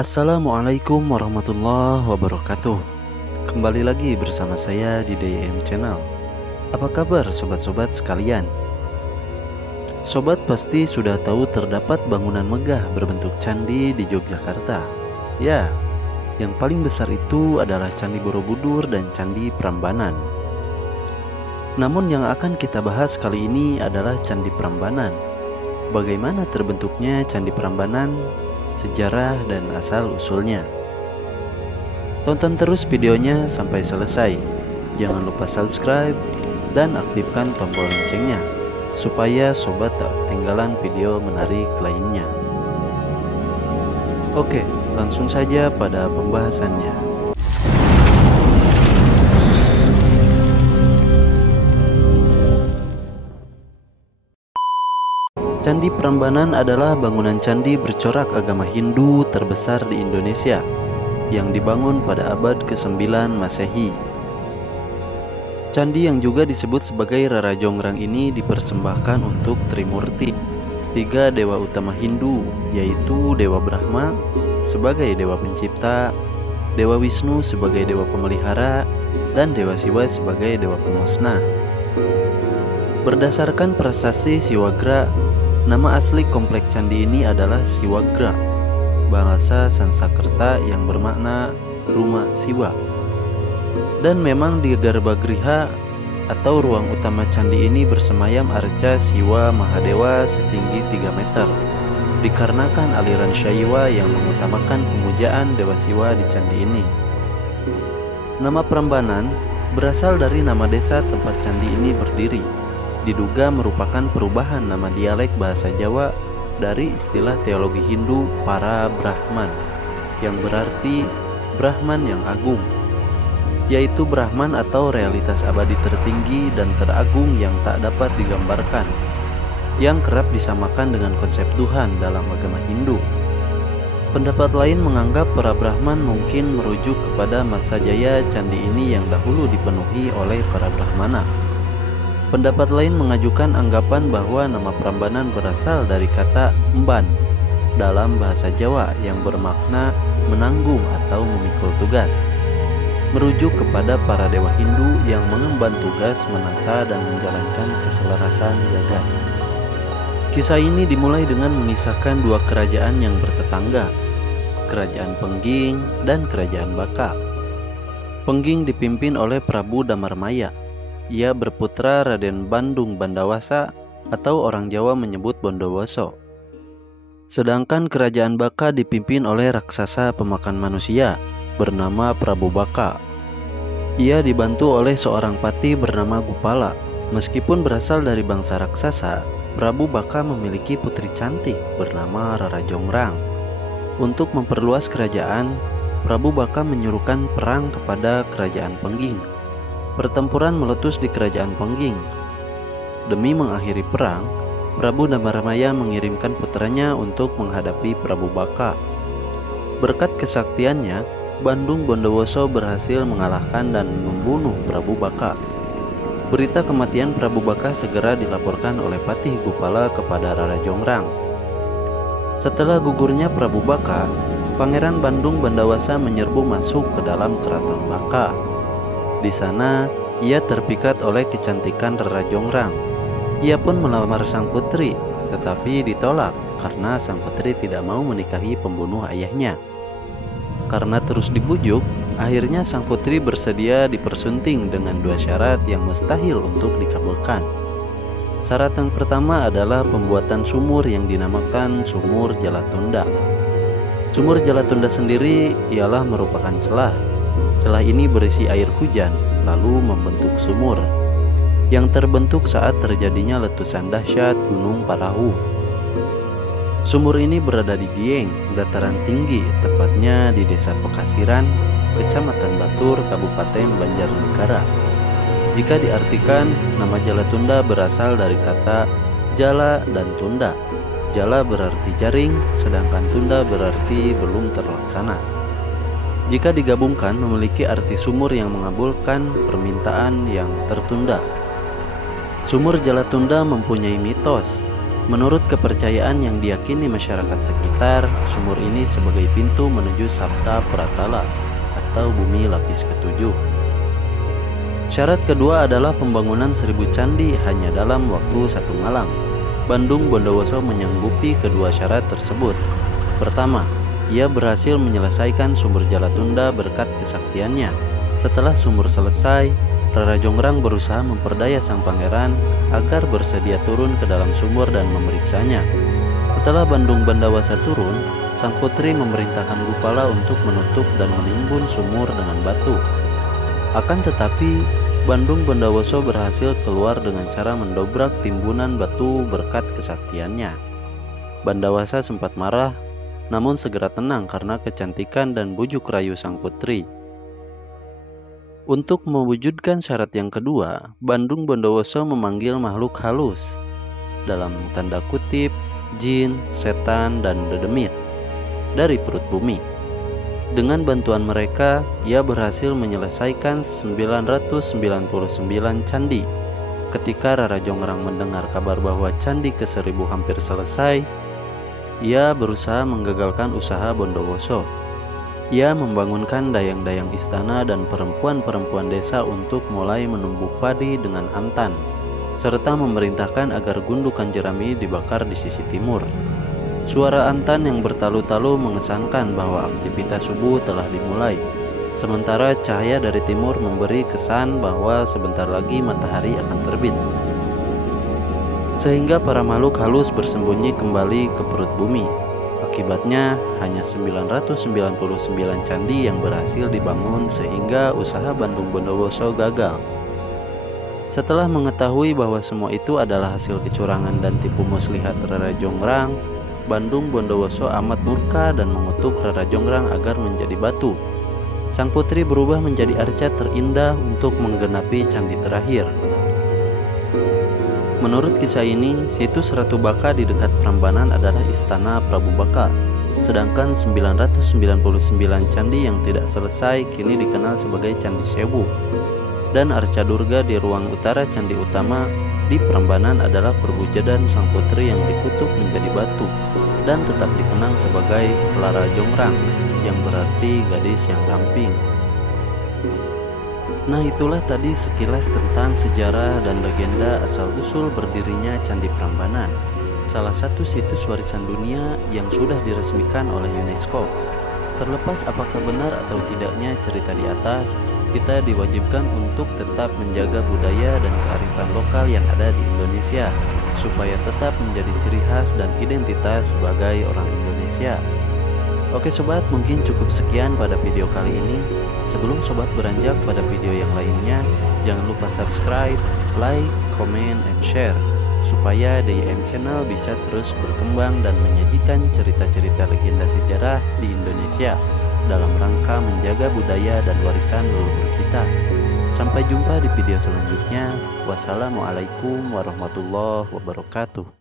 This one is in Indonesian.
Assalamualaikum warahmatullahi wabarakatuh. Kembali lagi bersama saya di DIM Channel. Apa kabar sobat-sobat sekalian? Sobat pasti sudah tahu terdapat bangunan megah berbentuk candi di Yogyakarta. Ya, yang paling besar itu adalah Candi Borobudur dan Candi Prambanan. Namun yang akan kita bahas kali ini adalah Candi Prambanan. Bagaimana terbentuknya Candi Prambanan, sejarah dan asal-usulnya. Tonton terus videonya sampai selesai. Jangan lupa subscribe dan aktifkan tombol loncengnya supaya sobat tak ketinggalan video menarik lainnya. Oke, langsung saja pada pembahasannya. Candi Prambanan adalah bangunan candi bercorak agama Hindu terbesar di Indonesia yang dibangun pada abad ke-9 Masehi. Candi yang juga disebut sebagai Rara Jonggrang ini dipersembahkan untuk Trimurti, 3 dewa utama Hindu, yaitu Dewa Brahma sebagai dewa pencipta, Dewa Wisnu sebagai dewa pemelihara, dan Dewa Siwa sebagai dewa pemusnah. Berdasarkan prasasti Siwagra, nama asli komplek candi ini adalah Siwagra, bahasa Sanskerta yang bermakna rumah Siwa. Dan memang di Garbagriha atau ruang utama candi ini bersemayam arca Siwa Mahadewa setinggi 3 meter, dikarenakan aliran Syaiwa yang mengutamakan pemujaan Dewa Siwa di candi ini. Nama Prambanan berasal dari nama desa tempat candi ini berdiri. Diduga merupakan perubahan nama dialek bahasa Jawa dari istilah teologi Hindu para Brahman, yang berarti Brahman yang agung, yaitu Brahman atau realitas abadi tertinggi dan teragung yang tak dapat digambarkan, yang kerap disamakan dengan konsep Tuhan dalam agama Hindu. Pendapat lain menganggap para Brahman mungkin merujuk kepada masa jaya candi ini yang dahulu dipenuhi oleh para Brahmana. Pendapat lain mengajukan anggapan bahwa nama Prambanan berasal dari kata emban dalam bahasa Jawa yang bermakna menanggung atau memikul tugas, merujuk kepada para dewa Hindu yang mengemban tugas menata dan menjalankan keselarasan jagat. Kisah ini dimulai dengan mengisahkan 2 kerajaan yang bertetangga, Kerajaan Pengging dan Kerajaan Baka. Pengging dipimpin oleh Prabu Damarmaya. Ia berputra Raden Bandung Bandawasa atau orang Jawa menyebut Bondowoso. Sedangkan Kerajaan Baka dipimpin oleh raksasa pemakan manusia bernama Prabu Baka. Ia dibantu oleh seorang patih bernama Gupala. Meskipun berasal dari bangsa raksasa, Prabu Baka memiliki putri cantik bernama Rara Jonggrang. Untuk memperluas kerajaan, Prabu Baka menyuruhkan perang kepada Kerajaan Pengging. Pertempuran meletus di Kerajaan Pengging. Demi mengakhiri perang, Prabu Damarmaya mengirimkan putranya untuk menghadapi Prabu Baka. Berkat kesaktiannya, Bandung Bondowoso berhasil mengalahkan dan membunuh Prabu Baka. Berita kematian Prabu Baka segera dilaporkan oleh Patih Gupala kepada Rara Jonggrang. Setelah gugurnya Prabu Baka, Pangeran Bandung Bandawasa menyerbu masuk ke dalam keraton Baka. Di sana, ia terpikat oleh kecantikan Rara Jonggrang. Ia pun melamar sang putri, tetapi ditolak karena sang putri tidak mau menikahi pembunuh ayahnya. Karena terus dibujuk, akhirnya sang putri bersedia dipersunting dengan 2 syarat yang mustahil untuk dikabulkan. Syarat yang pertama adalah pembuatan sumur yang dinamakan Sumur Jalatunda. Sumur Jalatunda sendiri ialah merupakan celah. Celah ini berisi air hujan, lalu membentuk sumur, yang terbentuk saat terjadinya letusan dahsyat Gunung Parahu. Sumur ini berada di Dieng, dataran tinggi, tepatnya di Desa Pekasiran, Kecamatan Batur, Kabupaten Banjarnegara. Jika diartikan, nama Jalatunda berasal dari kata jala dan tunda. Jala berarti jaring, sedangkan tunda berarti belum terlaksana. Jika digabungkan memiliki arti sumur yang mengabulkan permintaan yang tertunda. Sumur Jalatunda mempunyai mitos. Menurut kepercayaan yang diyakini masyarakat sekitar, sumur ini sebagai pintu menuju Sapta Pratala atau bumi lapis ketujuh. Syarat kedua adalah pembangunan 1000 candi hanya dalam waktu 1 malam. Bandung Bondowoso menyanggupi kedua syarat tersebut. Pertama, ia berhasil menyelesaikan sumur Jalatunda berkat kesaktiannya. Setelah sumur selesai, Rara Jonggrang berusaha memperdaya sang pangeran agar bersedia turun ke dalam sumur dan memeriksanya. Setelah Bandung Bandawasa turun, sang putri memerintahkan Gupala untuk menutup dan menimbun sumur dengan batu. Akan tetapi, Bandung Bondowoso berhasil keluar dengan cara mendobrak timbunan batu berkat kesaktiannya. Bandawasa sempat marah, namun segera tenang karena kecantikan dan bujuk rayu sang putri. Untuk mewujudkan syarat yang kedua, Bandung Bondowoso memanggil makhluk halus, dalam tanda kutip, jin, setan, dan dedemit, dari perut bumi. Dengan bantuan mereka, ia berhasil menyelesaikan 999 candi. Ketika Rara Jonggrang mendengar kabar bahwa candi ke-1000 hampir selesai, ia berusaha menggagalkan usaha Bondowoso. Ia membangunkan dayang-dayang istana dan perempuan-perempuan desa untuk mulai menumbuk padi dengan antan, serta memerintahkan agar gundukan jerami dibakar di sisi timur. Suara antan yang bertalu-talu mengesankan bahwa aktivitas subuh telah dimulai, sementara cahaya dari timur memberi kesan bahwa sebentar lagi matahari akan terbit. Sehingga para makhluk halus bersembunyi kembali ke perut bumi. Akibatnya hanya 999 candi yang berhasil dibangun sehingga usaha Bandung Bondowoso gagal. Setelah mengetahui bahwa semua itu adalah hasil kecurangan dan tipu muslihat Rara Jonggrang, Bandung Bondowoso amat murka dan mengutuk Rara Jonggrang agar menjadi batu. Sang putri berubah menjadi arca terindah untuk menggenapi candi terakhir. Menurut kisah ini, situs Ratu Baka di dekat Prambanan adalah istana Prabu Baka. Sedangkan 999 candi yang tidak selesai kini dikenal sebagai Candi Sewu. Dan arca Durga di ruang utara candi utama di Prambanan adalah perwujudan sang putri yang dikutuk menjadi batu dan tetap dikenang sebagai Rara Jonggrang, yang berarti gadis yang ramping. Nah, itulah tadi sekilas tentang sejarah dan legenda asal-usul berdirinya Candi Prambanan, salah satu situs warisan dunia yang sudah diresmikan oleh UNESCO. Terlepas apakah benar atau tidaknya cerita di atas, kita diwajibkan untuk tetap menjaga budaya dan kearifan lokal yang ada di Indonesia, supaya tetap menjadi ciri khas dan identitas sebagai orang Indonesia. Oke sobat, mungkin cukup sekian pada video kali ini. Sebelum sobat beranjak pada video yang lainnya, jangan lupa subscribe, like, comment, and share, supaya DIM Channel bisa terus berkembang dan menyajikan cerita-cerita legenda sejarah di Indonesia dalam rangka menjaga budaya dan warisan leluhur kita. Sampai jumpa di video selanjutnya. Wassalamualaikum warahmatullahi wabarakatuh.